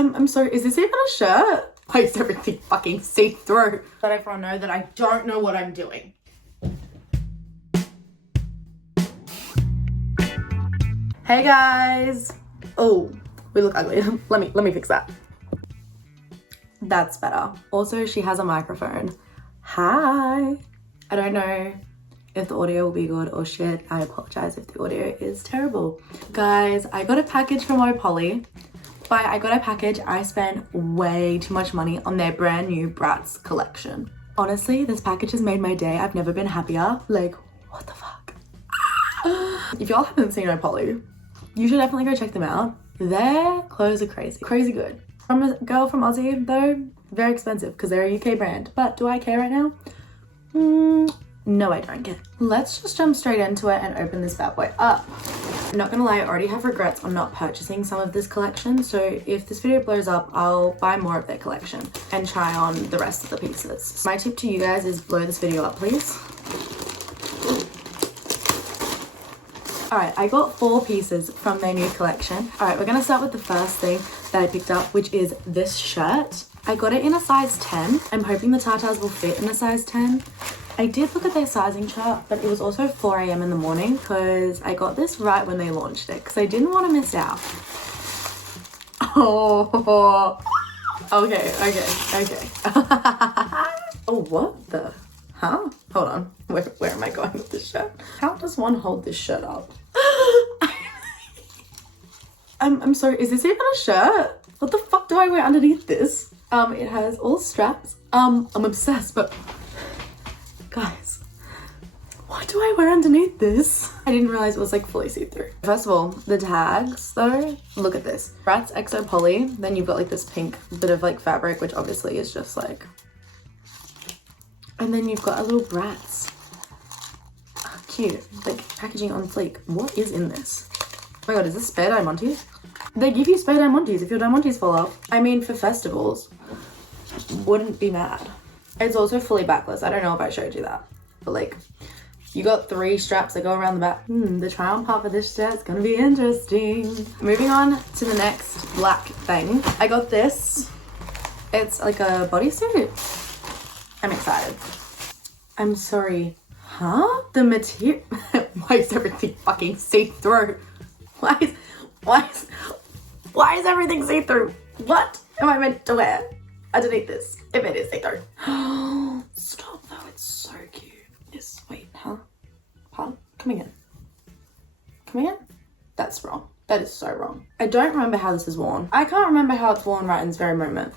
I'm sorry, is this even a shirt? Why is everything fucking see-through? Let everyone know that I don't know what I'm doing. Hey guys. Oh, we look ugly. Let me fix that. That's better. Also, she has a microphone. Hi. I don't know if the audio will be good or shit. I apologize if the audio is terrible. Guys, I got a package from Opoly. But I got a package, I spent way too much money on their brand new Bratz collection. Honestly, this package has made my day. I've never been happier. Like, what the fuck? If y'all haven't seen Opoly, you should definitely go check them out. Their clothes are crazy good. From a girl from Aussie though, very expensive because they're a UK brand. But do I care right now? No, I don't care. Let's just jump straight into it and open this bad boy up. I'm not gonna lie, I already have regrets on not purchasing some of this collection. So if this video blows up, I'll buy more of their collection and try on the rest of the pieces. My tip to you guys is blow this video up, please. Alright, I got 4 pieces from their new collection. Alright, we're gonna start with the first thing that I picked up, which is this shirt. I got it in a size 10. I'm hoping the tartars will fit in a size 10. I did look at their sizing chart, but it was also 4 AM in the morning because I got this right when they launched it because I didn't want to miss out. Oh, okay. Oh, what the? Huh? Hold on. Where am I going with this shirt? How does one hold this shirt up? I'm sorry, is this even a shirt? What the fuck do I wear underneath this? It has all straps. I'm obsessed, but guys, what do I wear underneath this? I didn't realize it was like fully see-through. First of all, the tags though, look at this. Bratz X Opoly, then you've got like this pink bit of like fabric, which obviously is just like, and then you've got a little Bratz. Oh, cute, like packaging on fleek. What is in this? Oh my god, is this spare Diamantes? They give you spare Diamantes if your Diamantes fall off. I mean, for festivals, wouldn't be mad. It's also fully backless. I don't know if I showed you that, but like, you got 3 straps that go around the back. The try on part for this shirt is gonna be interesting. Moving on to the next black thing. I got this. It's like a bodysuit. I'm excited. I'm sorry. Huh? The material. Why is everything fucking see-through? Why is everything see-through? What am I meant to wear underneath this if it is see-through? Stop though, it's so cute. Yes, wait, huh? Pardon? Come again. That's wrong. That is so wrong. I don't remember how this is worn. I can't remember how it's worn right in this very moment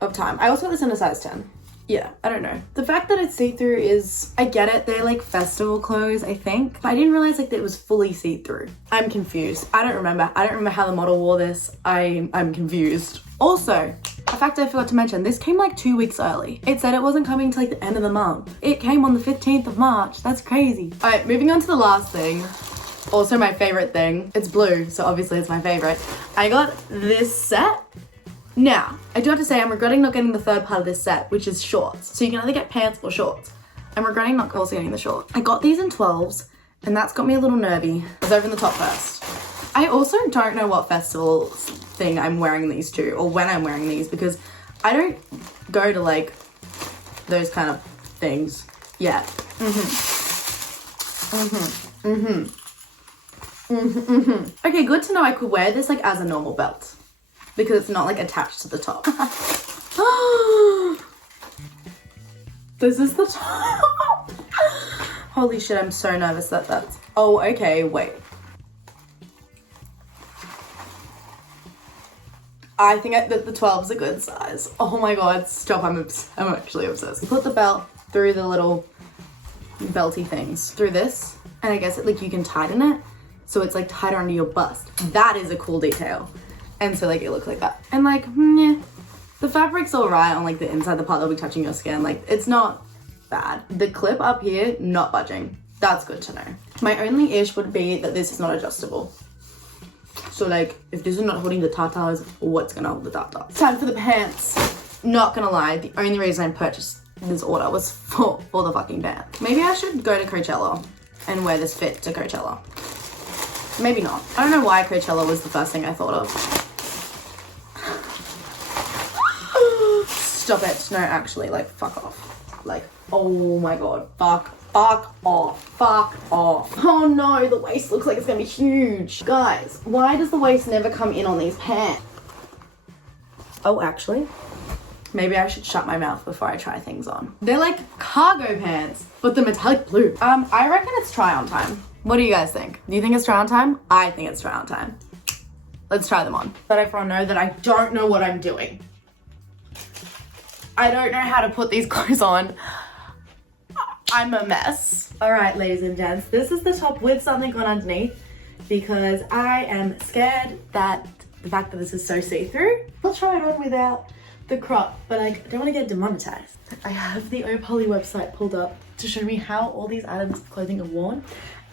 of time. I also got this in a size 10. Yeah, I don't know. The fact that it's see-through is, I get it, they're like festival clothes, I think. But I didn't realize like that it was fully see-through. I'm confused. I don't remember how the model wore this. I'm confused. Also, a fact I forgot to mention, this came like 2 weeks early. It said it wasn't coming to like the end of the month. It came on the 15th of March. That's crazy. All right, moving on to the last thing. Also my favorite thing. It's blue, so obviously it's my favorite. I got this set. Now, I do have to say I'm regretting not getting the third part of this set, which is shorts. So you can either get pants or shorts. I'm regretting not also getting the shorts. I got these in 12s, and that's got me a little nervy. It's over in the top first. I also don't know what festival thing I'm wearing these to, or when I'm wearing these, because I don't go to like those kind of things yet. Okay, good to know I could wear this like as a normal belt, because it's not like attached to the top. This is the top. Holy shit, I'm so nervous that that's, oh, okay, wait. I think that the 12 is a good size. Oh my god, stop, I'm actually obsessed. You put the belt through the little belty things, through this, and I guess like you can tighten it, so it's like tighter under your bust. That is a cool detail. And so like it looks like that. And like, yeah, the fabric's all right on like the inside, the part that'll be touching your skin. Like it's not bad. The clip up here, not budging. That's good to know. My only ish would be that this is not adjustable. So like, if this is not holding the tartars, what's gonna hold the tartars? Time for the pants. Not gonna lie, the only reason I purchased this order was for the fucking pants. Maybe I should go to Coachella and wear this fit to Coachella. Maybe not. I don't know why Coachella was the first thing I thought of. Stop it. No, actually, like, fuck off. Like, oh my god. Fuck off. Fuck off. Oh no, the waist looks like it's gonna be huge. Guys, why does the waist never come in on these pants? Oh, actually, maybe I should shut my mouth before I try things on. They're like cargo pants, but the metallic blue. I reckon it's try on time. What do you guys think? Do you think it's try on time? I think it's try on time. Let's try them on. Let everyone know that I don't know what I'm doing. I don't know how to put these clothes on. I'm a mess. All right, ladies and gents, this is the top with something on underneath because I am scared that the fact that this is so see-through. I'll try it on without the crop, but I don't want to get demonetized. I have the Opoly website pulled up to show me how all these items of clothing are worn.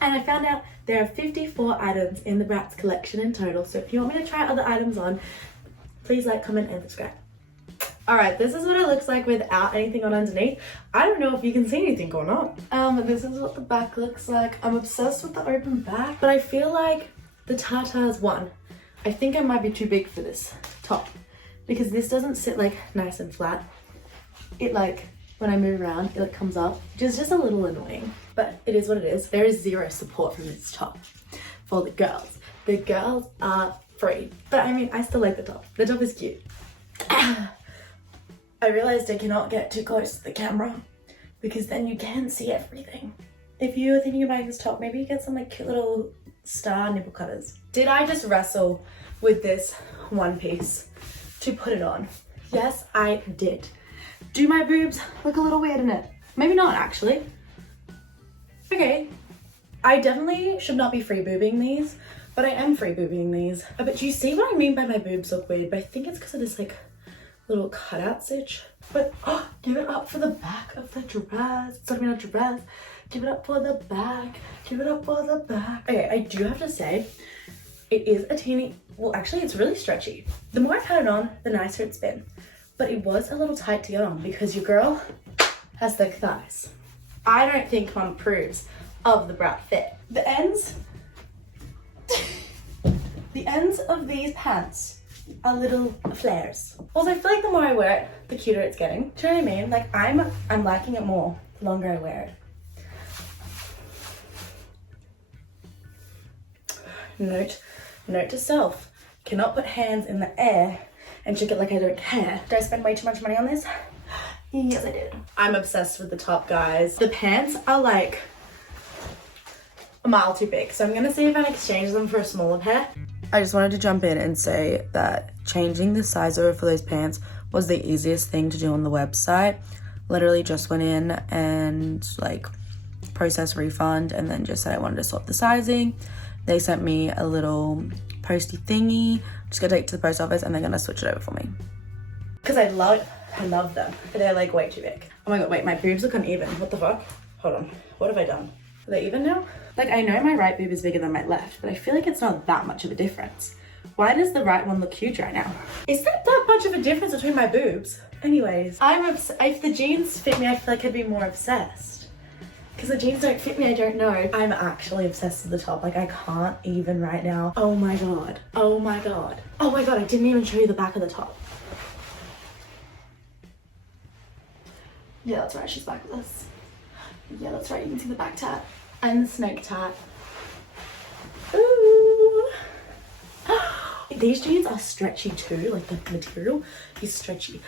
And I found out there are 54 items in the Bratz collection in total. So if you want me to try other items on, please like, comment, and subscribe. All right, this is what it looks like without anything on underneath. I don't know if you can see anything or not. This is what the back looks like. I'm obsessed with the open back, but I feel like the Tartars won. I think I might be too big for this top because this doesn't sit like nice and flat. It like, when I move around, it like comes up, which is just a little annoying, but it is what it is. There is zero support from this top for the girls. The girls are free, but I mean, I still like the top. The top is cute. I realized I cannot get too close to the camera because then you can't see everything. If you're thinking of buying this top, maybe you get some like cute little star nipple cutters. Did I just wrestle with this one piece to put it on? Yes, I did. Do my boobs look a little weird in it? Maybe not, actually. Okay, I definitely should not be free boobing these, but I am free boobing these. But do you see what I mean by my boobs look weird? But I think it's because of this like little cutout stitch. But oh, give it up for the back of the dress. It's not even a dress. Give it up for the back. Give it up for the back. Okay, I do have to say, it is a teeny, well actually it's really stretchy. The more I've had it on, the nicer it's been. But it was a little tight to get on because your girl has thick thighs. I don't think Mum approves of the Brat fit. The ends of these pants are little flares. Also, I feel like the more I wear it, the cuter it's getting. Do you know what I mean? Like I'm liking it more the longer I wear it. Note to self, cannot put hands in the air and shake it like I don't care. Did I spend way too much money on this? Yes, I did. I'm obsessed with the top, guys. The pants are like a mile too big, so I'm gonna see if I can exchange them for a smaller pair. I just wanted to jump in and say that changing the size over for those pants was the easiest thing to do on the website. Literally just went in and like processed refund and then just said I wanted to swap the sizing. They sent me a little posty thingy. Just gonna take it to the post office and they're gonna switch it over for me. Cause I love them, but they're like way too big. Oh my god, wait, my boobs look uneven. What the fuck? Hold on, what have I done? Are they even now? Like I know my right boob is bigger than my left, but I feel like it's not that much of a difference. Why does the right one look huge right now? Is that much of a difference between my boobs? Anyways, if the jeans fit me, I feel like I'd be more obsessed. Because the jeans don't fit me, I don't know. I'm actually obsessed with the top. Like I can't even right now. Oh my god. Oh my god. Oh my god, I didn't even show you the back of the top. Yeah, that's right, she's back with us. Yeah, that's right, you can see the back tat and the snake tat. Ooh. These jeans are stretchy too, like the material is stretchy.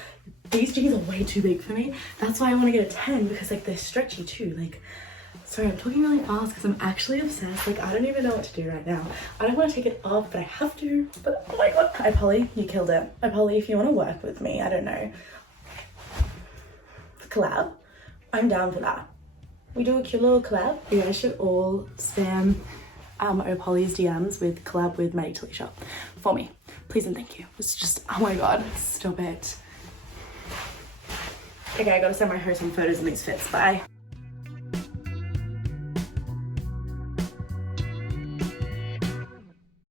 These jeans are way too big for me. That's why I want to get a 10 because like they're stretchy too. Like, sorry, I'm talking really fast because I'm actually obsessed. Like, I don't even know what to do right now. I don't want to take it off, but I have to. But oh my god, Opoly, you killed it. Opoly, if you want to work with me, I don't know, collab, I'm down for that. We do a cute little collab. You guys should all spam Opoly's DMs with collab with Maddie Tilly Shop for me. Please and thank you. It's just, oh my god, stop it. Okay, I gotta send my hair some photos in these fits. Bye.